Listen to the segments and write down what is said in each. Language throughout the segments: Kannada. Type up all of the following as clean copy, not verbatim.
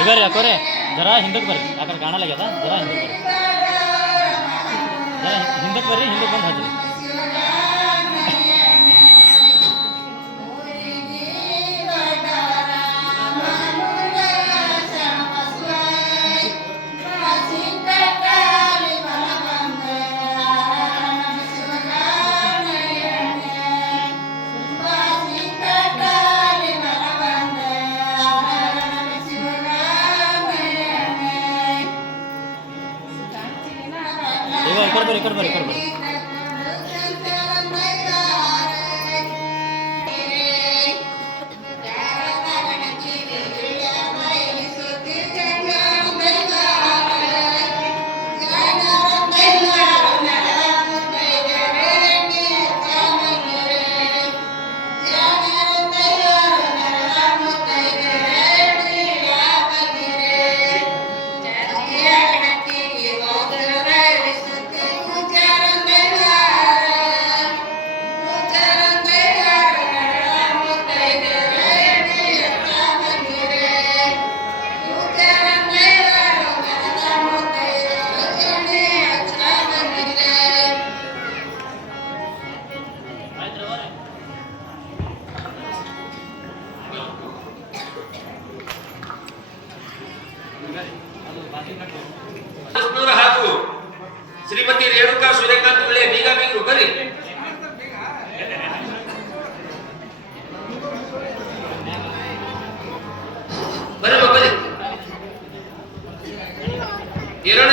ಇದಾರೆ ಯಾಕೋರೆ ಜರ ಹಿಂದಕ್ಕೆ ಬರ್ರಿ ಯಾಕಂದ್ರೆ ಕಾಣಲಾಗ್ಯದ ಜರ ಹಿಂದಕ್ಕೆ ಬರ್ರಿ ಹಿಂದಕ್ಕೆ ಬಂದು ಹಚ್ರಿ ಬರ್ರಿ ಹಾಗೂ ಶ್ರೀಮತಿ ರೇಣುಕಾ ಸೂರ್ಯಕಾಂತ್ ಒಳ್ಳೆ ಬೀಗ ಬೀಗರು ಬರ್ರಿ ಬರ್ರಿ ಬರ್ರಿ ಕಿರಣ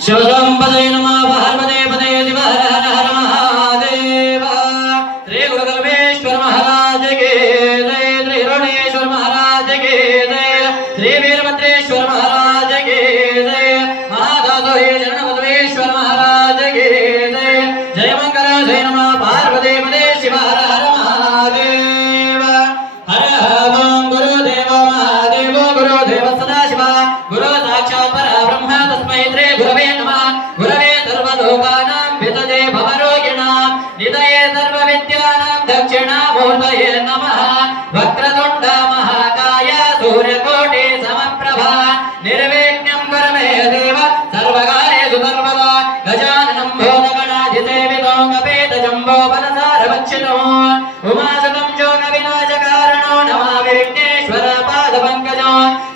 शिवशंपदे नमः पार्वते पदे शिव हर हर हर महादेव श्री गुरुकल्पेश्वर महाराज के जय श्री हिरण्येश्वर महाराज के जय श्री वीरभद्रेश्वर महाराज के जय महादासोहे शरणबसवेश्वर महाराज के जय जय मंगल जय नमः पार्वते पदे शिव हर हर महादेव हर ओम गुरुदेव महादेव गुरुदेव सदाशिव गुरु साक्षात् परब्रह्म तस्मै श्री गुरवे गुरवे सर्वलोकानां वितते भवरोगिणां निधये सर्वविद्यानां दक्षिणामूर्तये नमः वक्रतुण्ड महाकाय सूर्यकोटि समप्रभा निर्विघ्नं कुरु मे देव सर्वकार्येषु सर्वदा गजाननं भूतगणाधिसेवितं कपेतजम्बो फलसारभक्षितो उमासुतं शोकविनाशकारणो नमामि विघ्नेश्वर पादपङ्कजो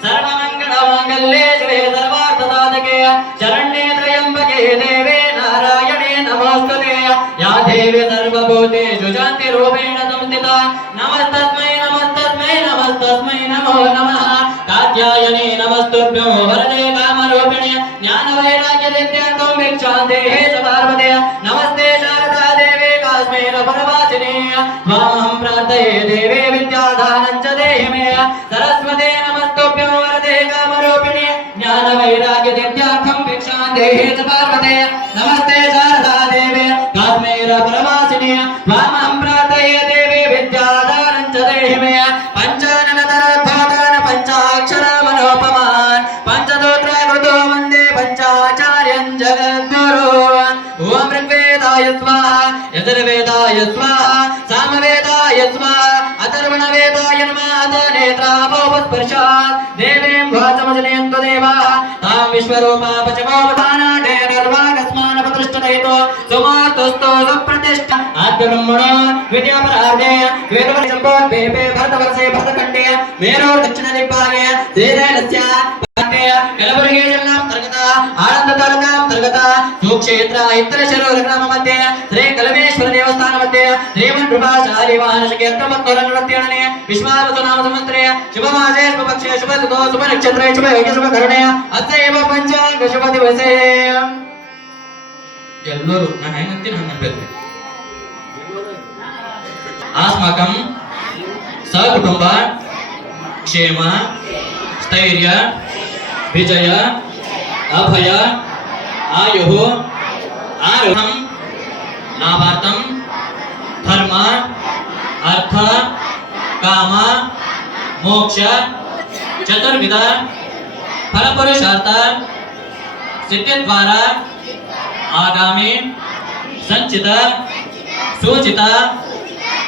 सर्वमङ्गलमाङ्गल्ये शिवे सर्वार्थसाधके शरण्ये त्र्यम्बके देवे नारायणे नमोस्तुते या देवी सर्वभूतेषु शान्तिरूपेण संस्थिता नमस्तस्मै नमस्तस्मै नमस्तस्मै नमो नमः कात्यायने नमस्तुभ्यो वरदे कामरूपिणे ज्ञानवैराग्यदिव्य दर्शनार्थं भिक्षां देहि च पार्वते नमस्ते शारदा देवी कास्मेन परवासिने त्वामहं प्रार्थये देवी विद्यादानं च देहि मे सरस्वते नमस्तुभ्यं वरदे कामरूपिणे ज्ञानवैराग्यसिद्ध्यर्थं भिक्षां देहि च पार्वते नमस्ते शारदा देवी कास्मेन परवासिने त्वामहं प्रार्थये देवी विद्यादानं च देहि मे पंचाननतरद्भवतान पंचाक्षरमनोपमान् पंचदोत्रकृतो वन्दे पंचाचार्यं जगद्गुरो ॐ ऋग्वेदाय स्वाहा यजुर्वेदाय स्वाहा सामवेदाय स्वाहा अथर्वणवेदाय नमः नेत्रापोपस्पर्शात् देवीं वाचमजनयन्तु देवाः तां विश्वरूपा पचमोपधानाढे निर्वागस्मान् अपदृष्टदयितो सुमातुस्तो सुप्रतिष्ठा आद्यब्रह्मणो विद्यापरार्धे वेदवर्षम्भोद्भेपे भरतवर्षे भरतखण्डे मेरोर्दक्षिणदिग्भागे श्रीशैलस्य कलबुर्गी जिल्लान्तर्गत आनन्दतालुकान्तर्गत सुक्षेत्र इतरशरोरग्राम मध्ये श्री कलमेश्वर देवस्थान मध्ये श्रीमन्कृपाचार्य वाहनशकीर्तमत्तोरन्वत्यणे विश्वावसु नाम संवत्सरे शुभमासे शुभपक्षे शुभऋतौ शुभनक्षत्रे शुभयोगे शुभकरणे अद्यैव पञ्चाङ्ग शुभदिवसे ಎಲ್ಲರೂ ನಾನು ಹೆಂಗಂತೀನಿ ಹಂಗನ್ಬೇಕು अस्माकं सहकुटुंब क्षेम स्थैर्य विजय अभय आयुः आरोग्यं लाभार्थं धर्म अर्थ काम मोक्ष चतुर्विध फलपुरुषार्थ सिद्धि द्वारा आगामी संचित सूचित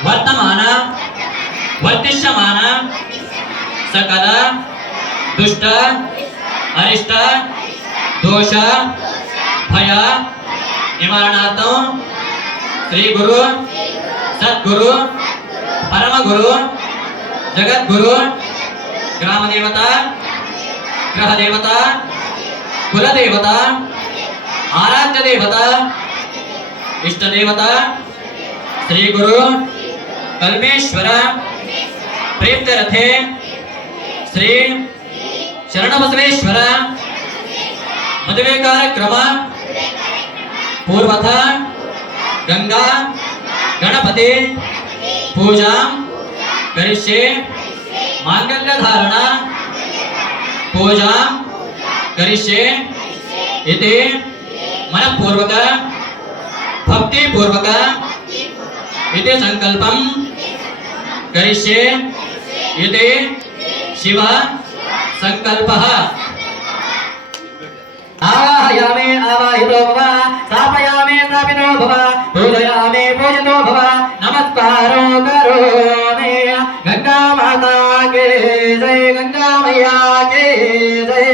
वर्तमान वर्तिष्यमान सकल दुष्ट अरिष्ट दोष भय निवारणार्थं श्री गुरु सद्गुरु परम गुरु जगद्गुरु ग्राम देवता ग्रह देवता कुल देवता आराध्य देवता इष्ट देवता श्री गुरु कल्मेश्वर प्रेप्तरथे श्री शरणबसवेश्वर मದುವೆ ಕಾರ್ಯಕ್ರಮ पूर्वथ गंगा गणपति पूजा करिष्ये मांगल्य धारणा पूजा करिष्ये इति मनपूर्वक भक्ति पूर्वक इति संकल्पं करिष्ये इति शिव संकल्पः आवाहयामि आवाहितो भव स्थापयामि स्थापितो भव पूजयामि पूजितो भव नमस्कारो करोमि गंगा माता के जय गंगा मैया के जय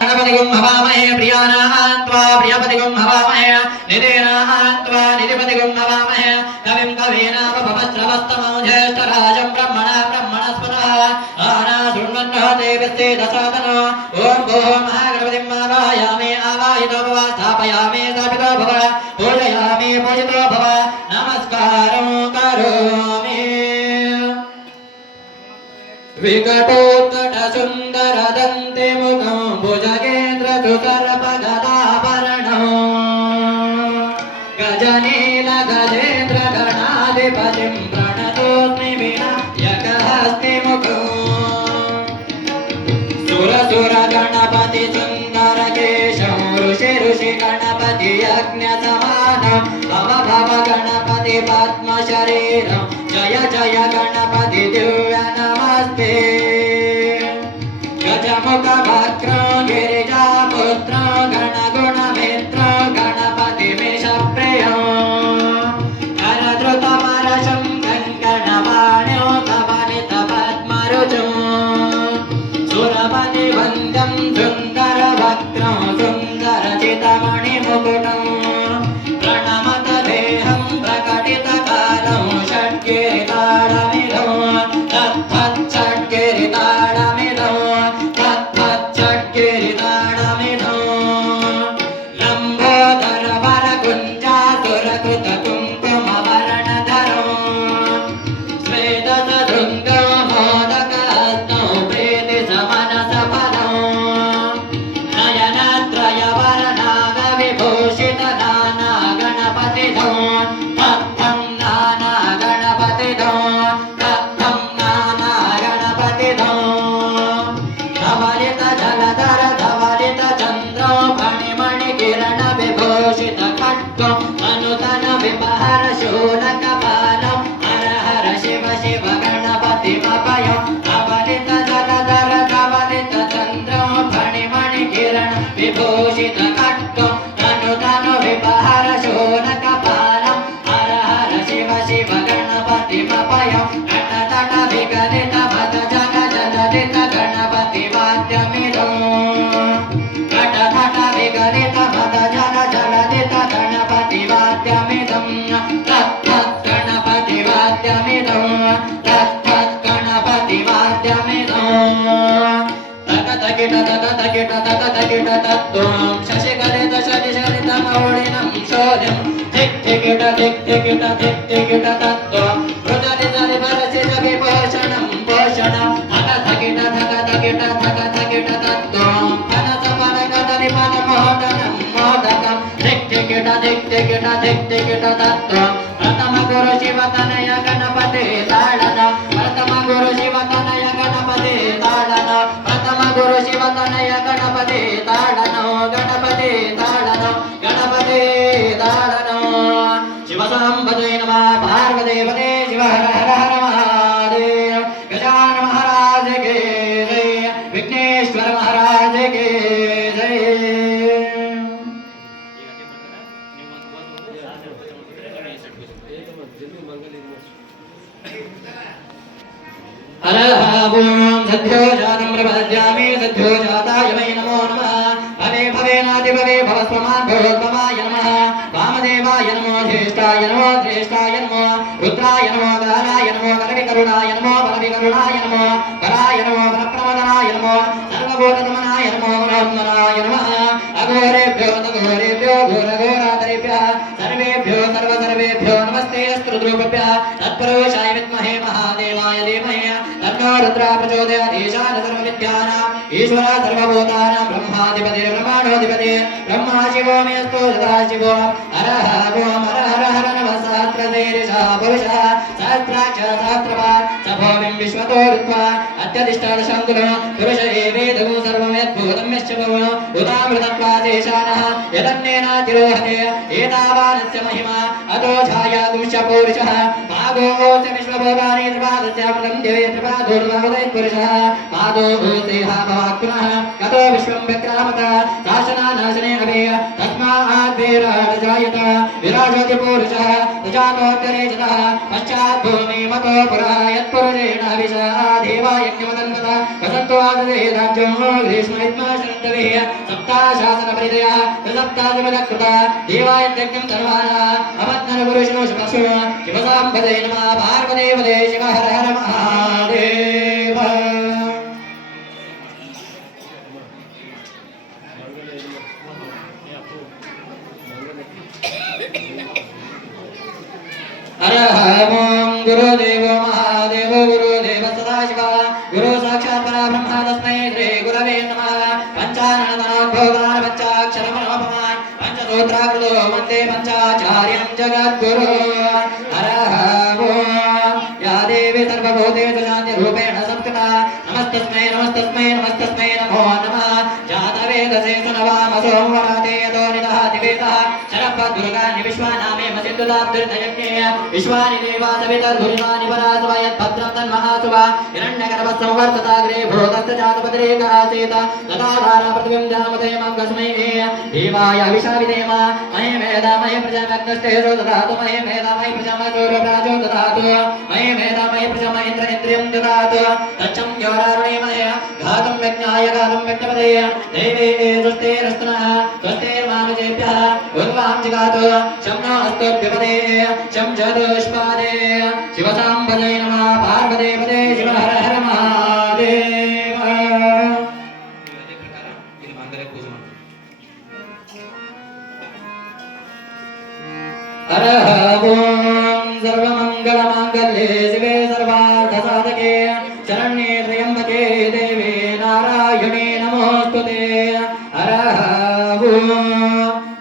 गणपतिगुं हवामहे प्रियानां त्वा प्रियपतिगुं हवामहे निदेनां त्वा निधिपतिगुं हवामहे कविं कवीनावभवस्रवस्तमं ज्येष्ठराजं ब्रह्मणा ब्रह्मणस्पतः आनाशृण्वन्नः देवस्ते दशातनो ॐ भो महागणपतिं आवाहयामि आवाहितो भव स्थापयामि स्थापितो भव पूजयामि पूजितो भव नमस्कारं करोमि विकटोत्कटसुन्दरदन्ते मुखं भुजगेन्द्रसुतर्पगदाभरणं गजनीलगजेन्द्रगणाधिपतिं प्रणतोऽस्मि विनायकहस्तिमुखं सुरसुरगणपति सुन्दरकेशं ऋषि गणपति यज्ञसमानं भव भव गणपति पद्मशरीरं जय जय गणपति दिव्य नमस्ते गजमुख भक्रोगे शशिकलित शशिशलितमौलिनं शोधिं धिक् धिकिट धिक् धिकिट धिक् धिकिट तत्त्वं मृजलिजलिभरसिज विभूषणं भूषणं धक धकिट धक धकिट धक धकिट तत्त्वं फनसफलकदलिपदमोदनं मोदकं धिक् धिकिट धिक् धिकिट धिक् धिकिट तत्त्वं प्रथम गुरु शिवतनय गणपते ताडन प्रथम गुरु शिवतनय गणपते ताडन प्रथम गुरु शिवतनय गणपते ताडन गणपते ताडन गणपते ताडन शिवसंपदे नमः पार्वतीपते शिव हर हर हर महादेव गजानन महाराज के जय विघ्नेश्वर महाराज के जय हरहं सद्योजातं प्रपद्यामि सद्योजाताय वै नमो नमः भवे भवेनादिभवे भवस्वमान् भवोत्तमाय नमः वामदेवाय नमो ज्येष्ठाय नमो श्रेष्ठाय नमो रुद्राय नमो गणाय नमो वरविकरुणाय नमो वरविकरुणाय नमो वराय नमो वरप्रमदनाय नमो सर्वभूतगमनाय नमो मनोन्मनाय नमः अघोरेभ्यो तघोरेभ्यो घोरघोरातरेभ्यः सर्वेभ्यो सर्वसर्वेभ्यो नमस्ते स्तुतिरूपेभ्यः तत्पुरुषाय विद्महे महादेवाय धीमहि तन्नो रुद्रः प्रचोदयात् ईशान सर्वविद्यानाम् ईश्वरः सर्वभूतानां ब्रह्माधिपतिर्ब्रह्माणोऽधिपतिः ब्रह्मा शिवो मेऽस्तु सदा शिवो हरः ओम् हर हर हर नमः सहस्रशीर्षः पुरुषः सहस्राक्ष सहस्रपात् स भूमिं विश्वतो ऋत्वा अत्यधिष्ठानशङ्कुलः पुरुष एवेदगुं सर्वं यद्भूतं यश्च भुवः उदामृतत्वादेशानः यदन्नेनातिरोहते एतावानस्य महिमा अतो छायागुंश्च पौरुषः भागोऽस्य विश्वभूतानि त्रिपादस्यामृतं दिवे त्रिपादोर्वाहुदैत्पुरुषः पादोऽस्तेहा भवात् पुनः गतो विश्वं विक्रामत शासनानाशने अभेय तस्मात् विराट् जायत विराजोति पुरुषः प्रजातोत्तरे जतः पश्चात् भूमिमतो पुरः यत्पुरुषेण हविषा देवा यज्ञमदन्वत वसन्तो आददे राज्यं ग्रीष्मयज्ञ शरद्दविः सप्ताशासनपरिदयः त्रिसप्तादिमदकृता देवायज्ञं तन्वानः अमत्नरपुरुषो शुभसु शिवसाम्पदे नमः पार्वतीपदे शिव हर हर महादेव हरहं गुरुदेवो महादेवो गुरुदेव सदाशिव गुरु साक्षात् परब्रह्म तस्मै श्री गुरवे नमः पञ्चाननतनोद्भवान् पञ्चाक्षरमनोपमान् पञ्चसूत्राकृतो वन्दे पञ्चाचार्यं जगद्गुरु हरहं या देवी सर्वभूतेषु शान्तिरूपेण संस्थिता नमस्तस्मै नमस्तस्मै नमस्तस्मै नमो नमः जातवेदसे सुनवामसो वराते यतो निदः दिवेदः शरपद्दुर्गानि विश्वानामे मसिद्धुदाब्दुर्दयज्ञे विश्वानि देवा सवितर्धुरिमानि परासवयद्भद्रं तन्महासुवा हिरण्यगर्भः संवर्तताग्रे भूतस्य जातपतिरेकः आसीत् तथा धारापृथिवीं ध्यानमुदयमं कस्मै देवाय विशाविधेम महे मेधामहे प्रजामग्नस्तेजो ददातु महे मेधामहे प्रजामसूर्यप्राजो ददातु महे मेधामहे प्रजामहेन्द्र इन्द्रियं ददातु तच्चं योरारुणीमहे घातं यज्ञाय घातं यज्ञपदे देवे स्वस्तेरस्तुनः स्वस्तेर्मानुजेभ्यः उर्वां जिगातु शं नो अस्तुभ्यपदे शं चतुष्पादे शिवसाम्पदे नमः पार्वतीपदे शिव हर हर महादेव हरहं सर्वमङ्गलमाङ्गल्ये शिवे सर्वार्थसाधके शरण्ये त्र्यम्बके देवे नारायणे नमोऽस्तुते हरहं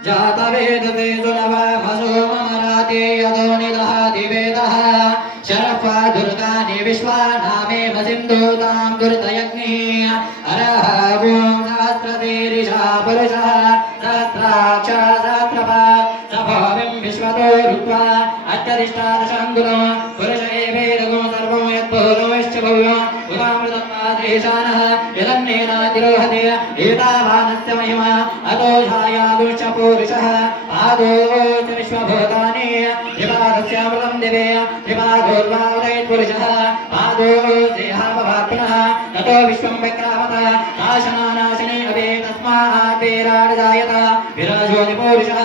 जातवेदते सुनवमसो ममराते यतो निदः दिवेदः शरफा दुर्गानि विश्वानामेव सिन्धुतां दुर्तयज्ञे हरहं सहस्रशीर्षः पुरुषः सहस्राक्ष सहस्रपात् स भूमिं विश्वतो ऋत्वा अत्यधिष्ठानशङ्कुलं पुरुष एवेदगुं सर्वं यद्भूतं यश्च भव्यम् उदामृतत्वादेशानः यदन्नेनातिरोहते एतावानस्य महिमा अतो छायागुंश्च पौरुषः पादोऽस्य विश्वभूतानि त्रिपादस्यामृतं दिवे त्रिपादोर्वाहुदैत्पुरुषः पादोऽस्तेहा भवात् पुनः ततो विश्वं विक्रामत शासनानाशने अभे तस्मात् विराट् जायत विराजोति पौरुषः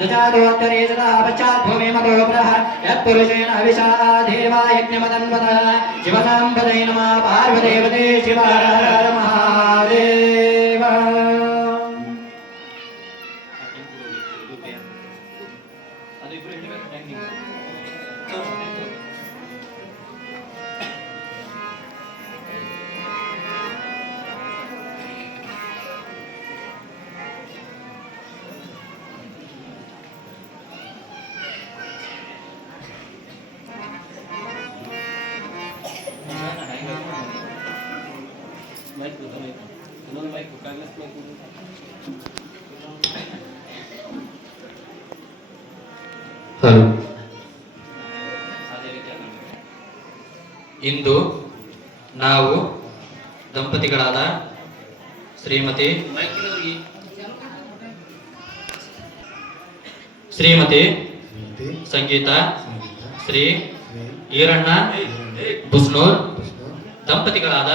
दजातोत्तरे जतः पश्चात् भूमिमतो पुरः यत्पुरुषेण हविषा देवा यज्ञमदन्वत शिवसाम्पदे नमः पार्वतीपदे शिव हर हर महादेव ಹಲೋ. ಇಂದು ನಾವು ದಂಪತಿಗಳಾದ ಶ್ರೀಮತಿ ಸಂಗೀತ ಶ್ರೀ ಈರಣ್ಣ ಬುಸ್ನೂರ್ ದಂಪತಿಗಳಾದ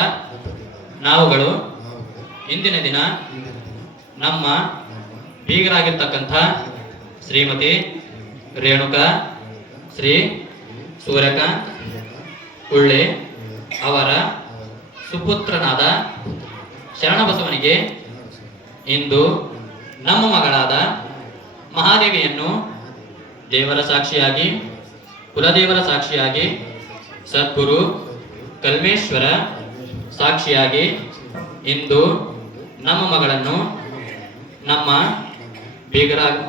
ನಾವುಗಳು ಇಂದಿನ ದಿನ ನಮ್ಮ ಬೀಗರಾಗಿರ್ತಕ್ಕಂಥ ಶ್ರೀಮತಿ ರೇಣುಕಾ ಶ್ರೀ ಸೂರ್ಯಕಾಂತ್ ಉಳ್ಳೆ ಅವರ ಸುಪುತ್ರನಾದ ಶರಣಬಸವನಿಗೆ ಇಂದು ನಮ್ಮ ಮಗಳಾದ ಮಹಾದೇವಿಯನ್ನು ದೇವರ ಸಾಕ್ಷಿಯಾಗಿ ಕುಲದೇವರ ಸಾಕ್ಷಿಯಾಗಿ ಸದ್ಗುರು ಕಲ್ಮೇಶ್ವರ ಸಾಕ್ಷಿಯಾಗಿ ಇಂದು ನಮ್ಮ ಮಗಳನ್ನು ನಮ್ಮ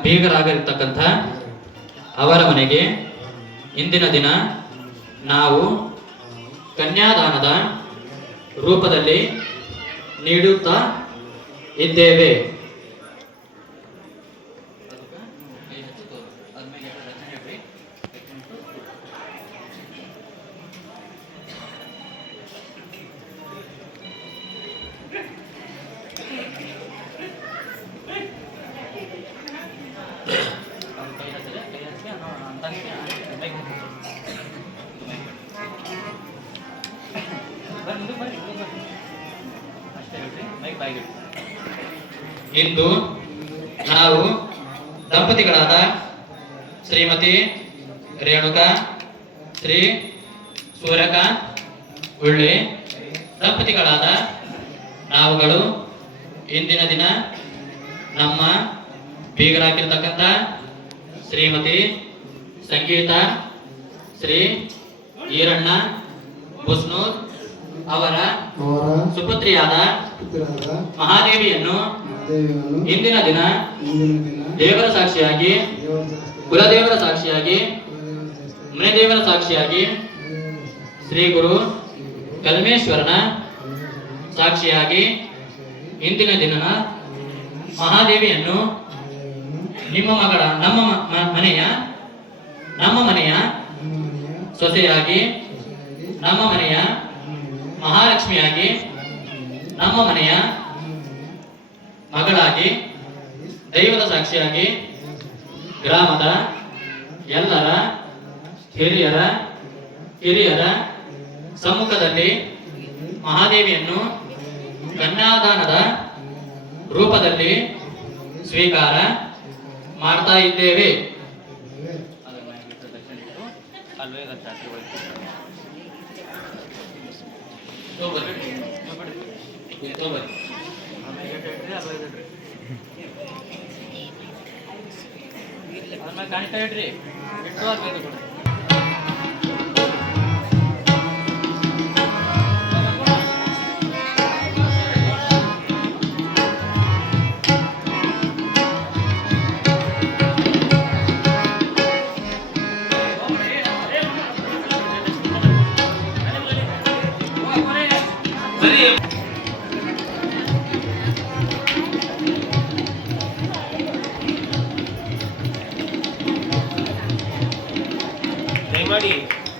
ಬೀಗರಾಗಿರ್ತಕ್ಕಂಥ ಅವರ ಮನೆಗೆ ಇಂದಿನ ದಿನ ನಾವು ಕನ್ಯಾದಾನದ ರೂಪದಲ್ಲಿ ನೀಡುತ್ತಾ ಇದ್ದೇವೆ. ಇಂದು ನಾವು ದಂಪತಿಗಳಾದ ಶ್ರೀಮತಿ ರೇಣುಕಾ ಶ್ರೀ ಸೂರ್ಯಕಾಂತ್ ಉಳ್ಳೆ ದಂಪತಿಗಳಾದ ನಾವುಗಳು ಇಂದಿನ ದಿನ ನಮ್ಮ ಬೀಗರಾಗಿರ್ತಕ್ಕಂಥ ಶ್ರೀಮತಿ ಸಂಗೀತ ಶ್ರೀ ಈರಣ್ಣ ಬುಸ್ನೂರ್ ಅವರ ಸುಪುತ್ರಿಯಾದ ಮಹಾದೇವಿಯನ್ನು ಇಂದಿನ ದಿನ ದೇವರ ಸಾಕ್ಷಿಯಾಗಿ ಕುಲದೇವರ ಸಾಕ್ಷಿಯಾಗಿ ಮನೆದೇವರ ಸಾಕ್ಷಿಯಾಗಿ ಶ್ರೀ ಗುರು ಕಲ್ಮೇಶ್ವರನ ಸಾಕ್ಷಿಯಾಗಿ ಇಂದಿನ ದಿನ ಮಹಾದೇವಿಯನ್ನು ನಿಮ್ಮ ಮಗಳ ನಮ್ಮ ಮನೆಯ ಸೊಸೆಯಾಗಿ ನಮ್ಮ ಮನೆಯ ಮಹಾಲಕ್ಷ್ಮಿಯಾಗಿ ನಮ್ಮ ಮನೆಯ ಮಗಳಾಗಿ ದೈವದ ಸಾಕ್ಷಿಯಾಗಿ ಗ್ರಾಮದ ಎಲ್ಲರ ಹಿರಿಯರ ಸಮ್ಮುಖದಲ್ಲಿ ಮಹಾದೇವಿಯನ್ನು ಕನ್ಯಾದಾನದ ರೂಪದಲ್ಲಿ ಸ್ವೀಕಾರ ಮಾಡ್ತಾ ಇದ್ದೇವೆ. ಕಾಣಿಸ್ತಾ ಇಡ್ರಿ ಇಟ್ಟು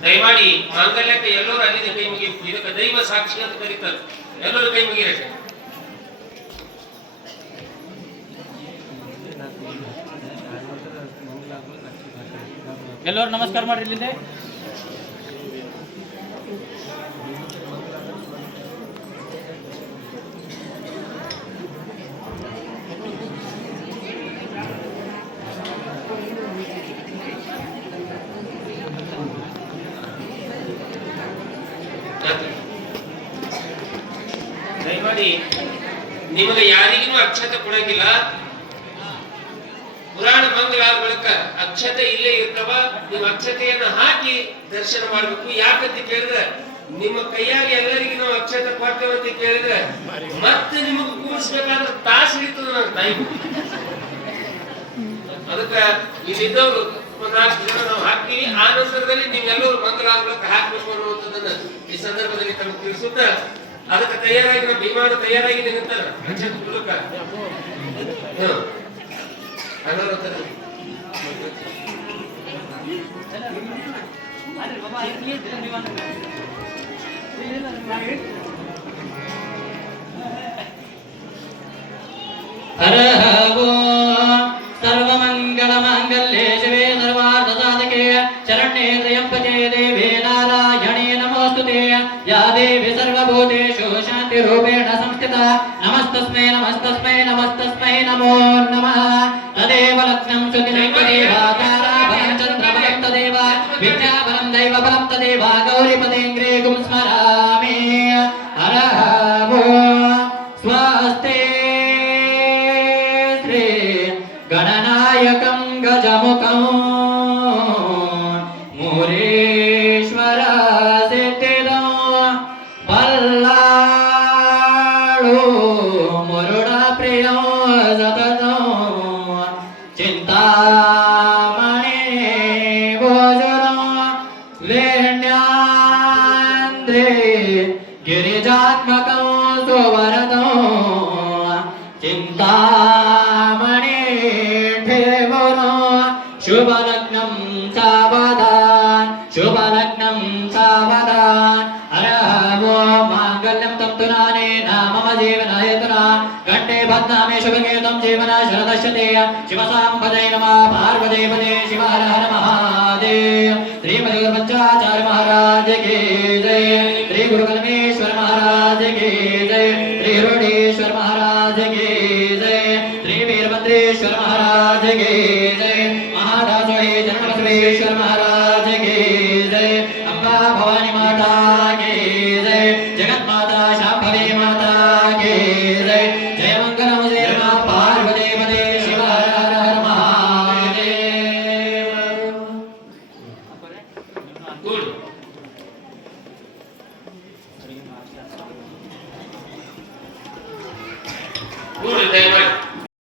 ದಯಮಾಡಿ ಮಾಂಗಲ್ಯಕ್ಕೆ ಎಲ್ಲರೂ ಅಲ್ಲಿಂದ ಕೈ ಮುಗಿಬೇಕು. ಇದಕ್ಕೆ ದೈವ ಸಾಕ್ಷಿ ಅಂತ ಕರೀತಾರೆ. ಎಲ್ಲರೂ ಕೈ ಮುಗಿರಕ್ಕೆ. ಎಲ್ಲರೂ ನಮಸ್ಕಾರ ಮಾಡ್ರಿ ಇಲ್ಲಿಂದ. ದಯಮಾಡಿ ನಿಮಗೆ ಯಾರಿಗೂ ಅಕ್ಷತೆ ಕೊಡಂಗಿಲ್ಲ. ಪುರಾಣ ಮಂಗಲ ಆದ ಬಳಿಕ ಅಕ್ಷತೆ ಇಲ್ಲೇ ಇರ್ತವ. ನೀವು ಅಕ್ಷತೆಯನ್ನ ಹಾಕಿ ದರ್ಶನ ಮಾಡ್ಬೇಕು. ಯಾಕಂತ ಕೇಳಿದ್ರೆ ನಿಮ್ಮ ಕೈಯಾಗಿ ಎಲ್ಲರಿಗೂ ನಾವು ಅಕ್ಷತೆ ಕೊಡ್ತೇವೆ ಅಂತ ಕೇಳಿದ್ರೆ ಮತ್ತೆ ನಿಮಗೆ ಕೂರಿಸ್ಬೇಕಾದ್ರೆ ತಾಸು ಹಿಡಿತದ ನನ್ನ ಟೈಮ್. ಅದಕ್ಕೆ ಇಲ್ಲಿದ್ದವರು 4 ಜನ ನಾವು ಹಾಕ್ತೀವಿ. ಆ ನಂತರದಲ್ಲಿ ನೀವೆಲ್ಲರೂ ಮಂಗಲ ಆದ ಬಳಿಕ ಹಾಕ್ಬೇಕು ಅನ್ನುವಂಥದ್ದನ್ನ ಈ ಸಂದರ್ಭದಲ್ಲಿ ತಮಗೆ ತಿಳಿಸುತ್ತಾ ಅದಕ್ಕೆ ತಯಾರಾಗಿ ನಮ್ಮ ಭೀಮಾನ ತಯಾರಾಗಿದ್ದೀನಿ ಅಂತಾರ ಅಕ್ಷತೆ ಕೊಡಕ सर्वमङ्गलमाङ्गल्ये शिवे सर्वार्थसाधके शरण्ये त्र्यम्बके देवे नारायणे नमोऽस्तुते या देवी सर्वभूतेषु शान्तिरूपेण संस्थिता नमस्तस्मै नमस्तस्मै नमस्तस्मै नमो नमः तदेव लग्नं श्रुतिनं तदेव ताराबलं चन्द्रबलं तदेव विद्याबलं दैवबलं तदेव गौरीपदेङ्ग्रेगुं स्मरामि हरः वो स्वस्ते गणनायकं गजमुखं मुरेश्वर सिद्धिदं पल्लाळु मुरुडा प्रियं सततं चिन्तामणि भोजनं लेण्यान्द्रे गिरिजात्मकं सुवरदं चिन्तामणि शुभलग्नं सावधान हरः वो माङ्गल्यं तं तुनानेन मम जीवनायतुना कण्ठे बध्नामि शुभकेतं जीवन शरदश्यते शिवसाम्पदे नमः पार्वतीपदे शिव हर हर महादेव श्रीमद्गुरुपञ्चाचार्य महाराज की जय श्री गुरुकल्मेश्वर महाराज की जय श्री रुणेश्वर महाराज की जय श्री वीरभद्रेश्वर महाराज की जय जन्मबसवेश्वर महाराज की जय अम्बा भवानी माता की जय जगत माता शांभवी माता की जय जय मंगलम जय मा पार्वती पदे शिव हर हर हर महादेव गुड